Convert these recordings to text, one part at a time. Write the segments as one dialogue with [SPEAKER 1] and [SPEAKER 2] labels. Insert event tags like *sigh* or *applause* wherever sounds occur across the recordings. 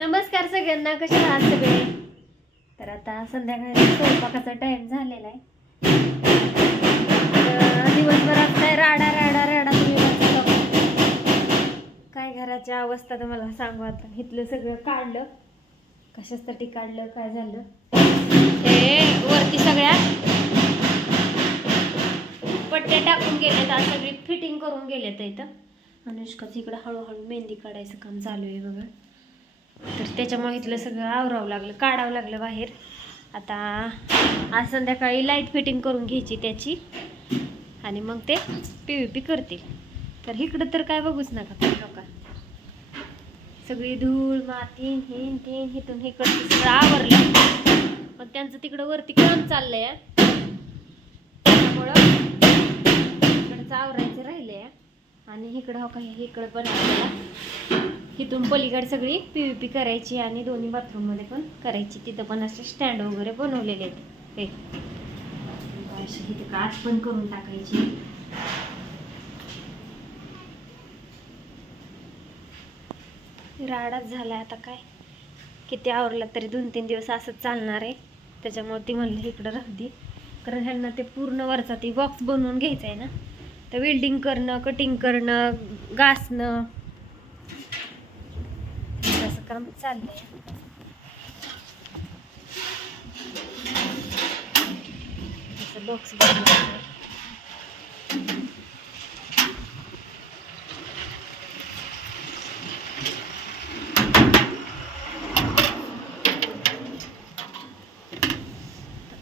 [SPEAKER 1] नमस्कार सगळ्यांना कसे आहात सगळे? तर आता संध्याकाळी स्वयंपाकाचा टाईम झालेला आहे. तर दिवसभरात काय राडा राडा राडा तुम्ही काय घराची अवस्था तुम्हाला सांगू आता. इथलं सगळं काढलं. कशासाठी काढलं काय झालं? ते वरती सगळ्या पट्टे टाकून गेलेत आज सगळी फिटिंग करून गेलेत इथं. अनुष्काच इकडं हळूहळू मेहंदी काढायचं काम चालू आहे बघा. तर त्याच्यामुळे इथलं सगळं आवरावं लागलं काढावं लागलं बाहेर. आता आज संध्याकाळी लाइट फिटिंग करून घ्यायची त्याची. आणि मग ते पी व्ही पी करतील. तर इकडं तर काय बघूच नका तुम्ही लोका. सगळी धूळ माती हिन तीन हिथून इकडचं सगळं आवरलं. पण त्यांचं तिकडं वरती काम चाललंय. त्यामुळं इकडचं आवरायचं राहिलंय. आणि इकडं हो काही इकडं बनवलेलं तिथून पलीकडे सगळी पी व्ही पी करायची आणि दोन्ही बाथरूममध्ये पण करायची. तिथं पण असे स्टँड वगैरे बनवलेले आहेत. ते अशी इथे काच पण करून टाकायची. राडाच आहे आता काय? किती आवरला तरी दोन तीन दिवस असंच चालणार आहे. त्याच्यामुळे ती म्हणलं इकडं राहू दे. कारण ह्यांना ते पूर्ण वरचा ती बॉक्स बनवून घ्यायचा आहे ना. तर वेल्डिंग करणं कटिंग करणं घासणं कार्यक्रम चालले चाललंय असं बॉक्स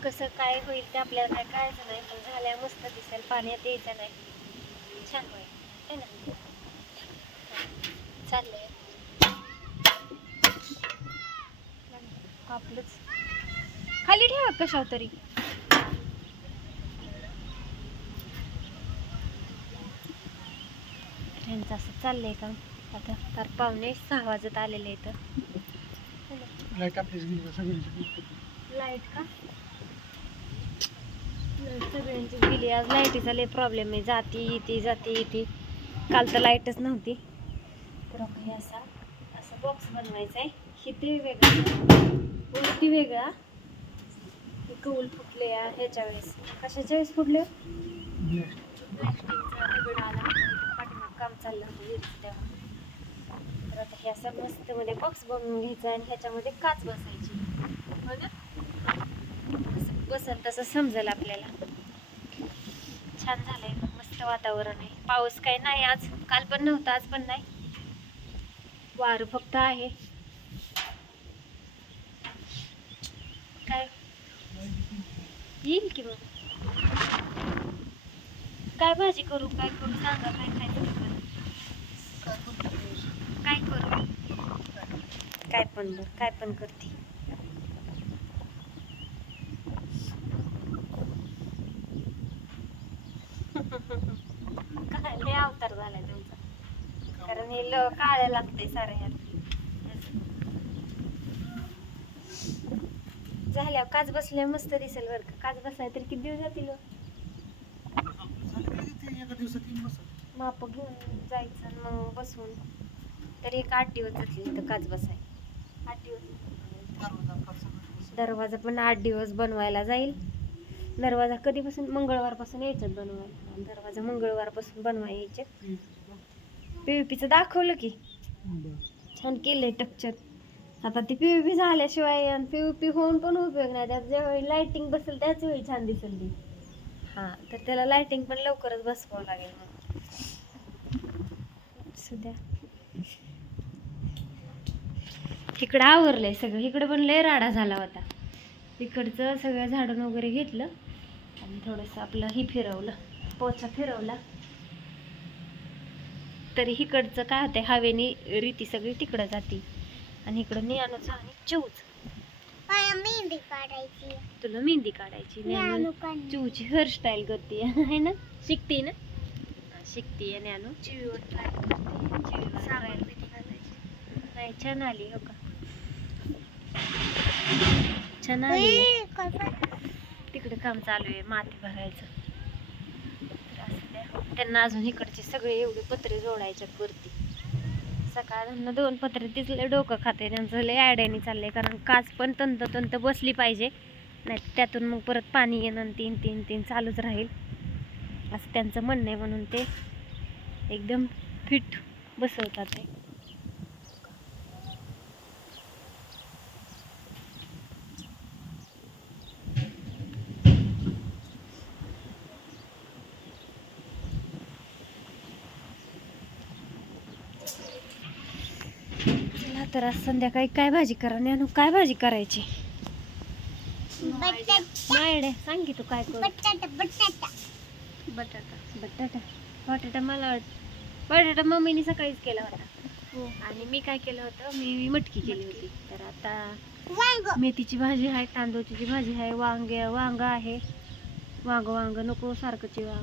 [SPEAKER 1] कसं काय होईल ते आपल्याला काय कळायचं नाही पण झाल्या मस्त दिसेल. पाण्यात यायचं नाही. छान होईल. है ना? चाललंय. आपलंच. खाली ठेवा कशावर तरी? त्यांचं असं चाललंय का आता तर पाहुणे सहा वाजत आलेले इथं
[SPEAKER 2] लाइट लाइट का?
[SPEAKER 1] सगळ्यांची गेली. आज लाईटीचा लय प्रॉब्लेम आहे. जाती येते जाती येते. काल तर लाईटच नव्हती. तर हे असा असा बॉक्स बनवायचा आहे इथे वेगळा. वरती वेगळा. कौल फुटले ह्याच्या वेळेस. कशाच्या वेळेस फुटले? आला काम चाललं होतं तेव्हा. तर आता हे असं मस्त मध्ये बॉक्स बनवून घ्यायचा आणि ह्याच्यामध्ये काच बसायची. हो ना? बसन तसं समजेल आपल्याला. छान झालंय. मस्त वातावरण आहे. पाऊस काही नाही आज. काल पण नव्हता आज पण नाही. वारं फक्त आहे. येईल की मग? काय भाजी करू? काय करू? सांगा काय खायचं. काय करू? काय पण काय पण करते. *laughs* काय लय अवतार झालाय तुमचा. कारण हे ल काळ्या लागतंय सारं ह्यात झाल्यावर काच बसल्या मस्त दिसेल बरं का. काच बसलाय तर किती दिवस जातील हो?
[SPEAKER 2] एका दिवसात तीन बसत
[SPEAKER 1] माप घेऊन जायचं आणि मग बसवून तरी एक आठ दिवस जातील इथं काच बसाय आठ दिवस. दरवाजा पण आठ दिवस बनवायला जाईल. दरवाजा कधीपासून? मंगळवारपासून यायच्यात बनवायला. दरवाजा मंगळवारपासून बनवाय यायचे पीचं दाखवलं की. छान केलंय टक्चर. आता ती पीव्हीपी झाल्याशिवाय आणि पीव्हीपी होऊन पण उपयोग नाही. त्यात ज्यावेळी लाइटिंग बसेल त्याच वेळी छान दिसेल ती. हां तर त्याला लाइटिंग पण लवकरच बसवावं लागेल मग. सध्या इकडं आवरलंय सगळं. इकडं पण लय राडा झाला होता. इकडचं सगळं झाडून वगैरे घेतलं. आणि थोडंसं आपलं ही फिरवलं. पोचा फिरवला. तरी इकडचं काय होतंय हवेनी रीती सगळी तिकडं जाते. आणि इकडं नियानोचा आणि चिवच
[SPEAKER 3] मेहंदी काढायची
[SPEAKER 1] तुला मेहंदी काढायची न्यानू चिवची हेअरस्टाईल करते आहे ना? शिकते ना? शिकते न्यानू चिवीवर ट्राय करते. नाही छान आली हो का? छान आली. तिकडे काम चालू आहे माती भरायचं. त्यांना अजून इकडचे सगळे एवढे पत्रे जोडायच्यात वरती. सकाळ त्यांना दोन पत्रे तिथले डोकं खाते त्यांचं लय आयडियानी चाललंय. कारण काच पण तंत तंत बसली पाहिजे. नाही त्यातून मग परत पाणी येणं तीन तीन तीन चालूच राहील. असं त्यांचं म्हणणं आहे म्हणून ते एकदम फिट बसवतात ते चला तर आज संध्याकाळी काय भाजी करा? ज्ञानू काय भाजी करायची?
[SPEAKER 3] बटाटा.
[SPEAKER 1] मायडे सांग की तू काय करू?
[SPEAKER 3] बटाटा बटाटा.
[SPEAKER 1] बटाटा. बटाटा. बटाटा मला बटाटा मम्मीने सकाळीच केला होता.
[SPEAKER 3] हो.
[SPEAKER 1] आणि मी काय केलं होतं? मी मटकी केली होती. तर आता
[SPEAKER 3] वांग.
[SPEAKER 1] मेथीची भाजी आहे तांदूळची भाजी आहे वांगे वांग आहे. वांग वांग नको सारखं चिवा.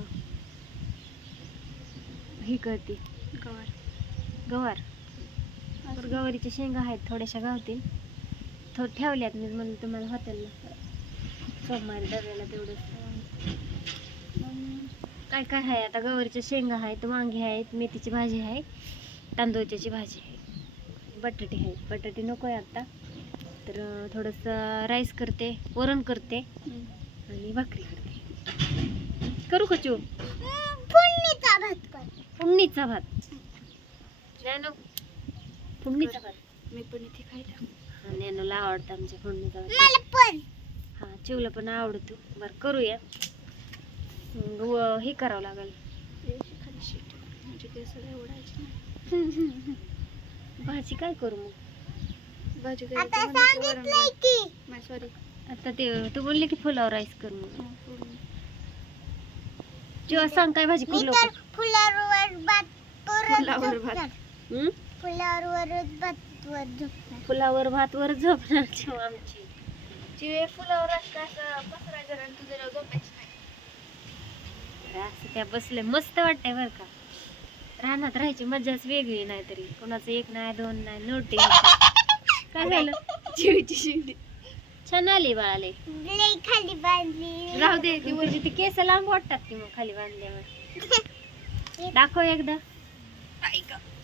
[SPEAKER 1] ही करते.
[SPEAKER 3] गवार.
[SPEAKER 1] गवार. तर गवारीच्या शेंगा आहेत थोड्याशा गावतील. थोड ठेवल्यात मी म्हणून तुम्हाला हॉटेलला. सोमवारी डब्याला तेवढं काय काय आहे? आता गवारीच्या शेंगा आहेत वांगी आहेत मेथीची भाजी आहे तांदूळच्याची भाजी आहे बटाटे आहेत. बटाटे नको आहे आता. तर थोडंसं राईस करते वरण करते आणि भाकरी करते. करू का चिव
[SPEAKER 3] फोडणीचा भात कर
[SPEAKER 1] फोडणीचा भात
[SPEAKER 3] मी पण इथे खायला.
[SPEAKER 1] हा नॅनोला आवडतं आमच्या फोडणीचा भात
[SPEAKER 3] मला पण.
[SPEAKER 1] हा चिवला पण आवडतो. बरं करूया. मग व- हे करावं लागेल.
[SPEAKER 3] खाली शीट. म्हणजे केस *laughs*
[SPEAKER 1] भाजी काय करू मग?
[SPEAKER 3] भाजी आता सांगितलंय की. सॉरी
[SPEAKER 1] आता ते तू बोलली की फुलावर राईस कर मग. चिवा सांग काय भाजी
[SPEAKER 3] मी
[SPEAKER 1] करू
[SPEAKER 3] तर
[SPEAKER 1] लोक
[SPEAKER 3] फुलावर भात करत
[SPEAKER 2] फुलावर भात.
[SPEAKER 3] झोपणार फुलावर भात वर झोपणार.
[SPEAKER 1] फुलावर भात वर झोपणार चिव आमची.
[SPEAKER 3] चिवे फुलावर असं असं आणि तुझ्या झोपायचं नाही.
[SPEAKER 1] असं त्या बसले मस्त वाटतंय बरं का. रानात राहायची मजाच वेगळी नाही तरी कोणाचं एक नाही दोन नाही नोटे काय झालं?
[SPEAKER 3] चिवीची शिंदी
[SPEAKER 1] छान आली बाळाले.
[SPEAKER 3] लई खाली बांधली.
[SPEAKER 1] राहू दे ती म्हणजे ती केस लांब वाटतात की मग खाली बांधल्यावर. *laughs* दाखव एकदा. हम्म,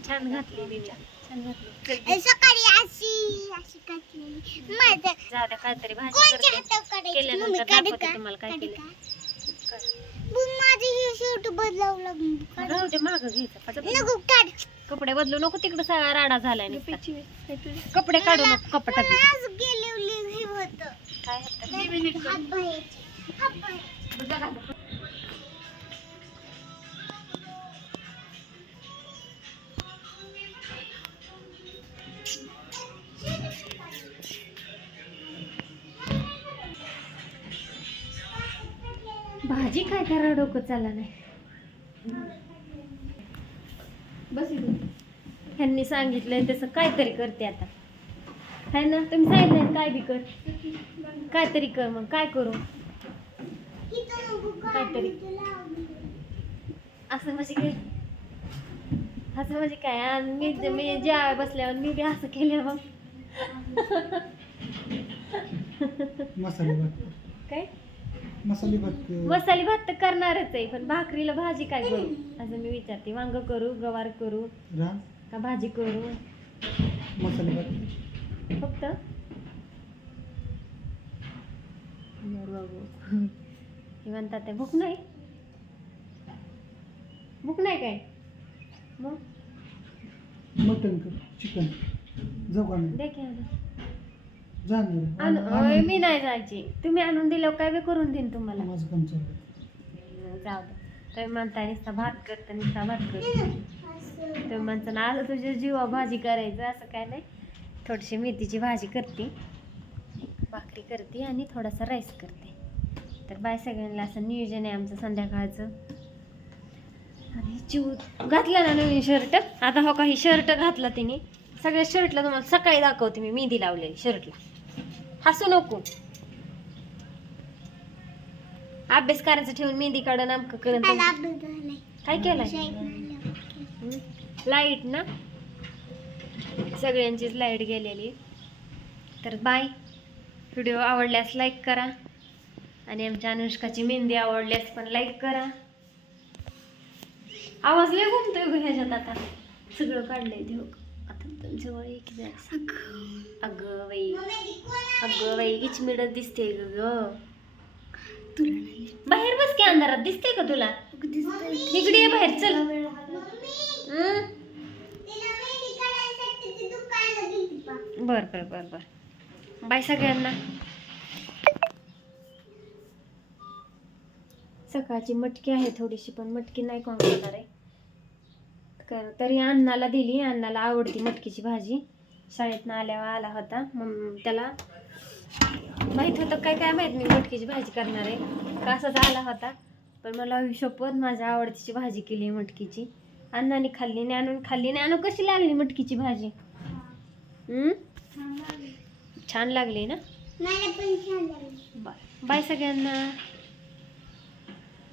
[SPEAKER 1] छान घातली तिने छान घातली
[SPEAKER 3] सकाळी अशी अशी काढलेली माझं
[SPEAKER 1] जाऊ द्या काहीतरी भाजी करते. केल्यानंतर दाखवते
[SPEAKER 3] का?
[SPEAKER 1] तुम्हाला काय केलं.
[SPEAKER 3] माझी ही
[SPEAKER 1] राहू दे माग घ्यायचं कपडे बदलू नको तिकडे सगळा राडा झालाय कपडे काढू नको कपटात
[SPEAKER 3] हे होतं.
[SPEAKER 1] काय होतं? करा डोकं चाला नाही.
[SPEAKER 3] बस
[SPEAKER 1] ह्यांनी सांगितलंय तसं काहीतरी करते आता. है ना तुम्ही सांगितलं काय बी कर. काहीतरी कर मग काय करू? काहीतरी. असं म्हणजे काय? असं म्हणजे काय? आणि मी मी ज्या बसल्यावर मी बी असं केलं मग. काय?
[SPEAKER 2] मसाले भात.
[SPEAKER 1] मसाली भात तर करणारच आहे पण भाकरीला भाजी काय करू? असं मी विचारते. वांग करू गवार करू?
[SPEAKER 2] रान
[SPEAKER 1] का भाजी करू?
[SPEAKER 2] मसाले भात.
[SPEAKER 1] फक्त? बाबू हे म्हणतात ते भूक नाही? भूक नाही काय? मग?
[SPEAKER 2] मटन कर चिकन. जाऊ का नाही?
[SPEAKER 1] दे की आणून.
[SPEAKER 2] जाणार
[SPEAKER 1] आणू- होय, मी नाही जायची. तुम्ही आणून दिलं काय बी करून देईन तुम्हाला.
[SPEAKER 2] माझं काम चालू आहे.
[SPEAKER 1] जाऊ दे. तुम्ही म्हणता नुसता भात करता नुसता भात कर तुम्ही म्हणता ना आज तुझ्या जीवा भाजी करायचं असं काय नाही. थोडीशी मेथीची भाजी करते भाकरी करते आणि थोडासा राईस करते. तर बाय सगळ्यांना असं नियोजन आहे आमचं संध्याकाळचं. आणि चिव घातला ना नवीन शर्ट. आता हो काही शर्ट घातला तिने. सगळ्या शर्टला तुम्हाला सकाळी दाखवते मी मेहंदी लावलेली शर्टला. हसू नको. अभ्यास करायचं ठेवून मेहंदी काढून आमक करत. काय केलंय. लाइट ना? सगळ्यांचीच लाइट गेलेली. तर बाय. व्हिडिओ आवडल्यास लाईक करा. आणि आमच्या अनुष्काची मेहंदी आवडल्यास पण लाईक करा. आवाज लय घुमतोय ह्याच्यात आता. सगळं काढलंय ते अगं. बाई. अगं बाई इचमिडत दिसते ग
[SPEAKER 3] तुला नाही.
[SPEAKER 1] बाहेर बस की अंधारात. दिसते का तुला? इकडे ये बाहेर चल. हं? बर बर बर बर. बाय सगळ्यांना. सकाळची मटकी आहे थोडीशी पण मटकी नाही कोण खाणार आहे. कर. तरी अण्णाला दिली. अण्णाला आवडती मटकीची भाजी. शाळेतनं आल्यावर आला होता. मग त्याला माहीत होतं काय काय माहीत मी मटकीची भाजी करणार आहे. का असाच आला होता. पण मला हिशोबत माझ्या आवडतीची भाजी केली मटकीची. अण्णाने खाल्ली नाही आणून खाल्ली नाही. आणून कशी लागली मटकीची भाजी? छान लागली ना? बाय सगळ्यांना.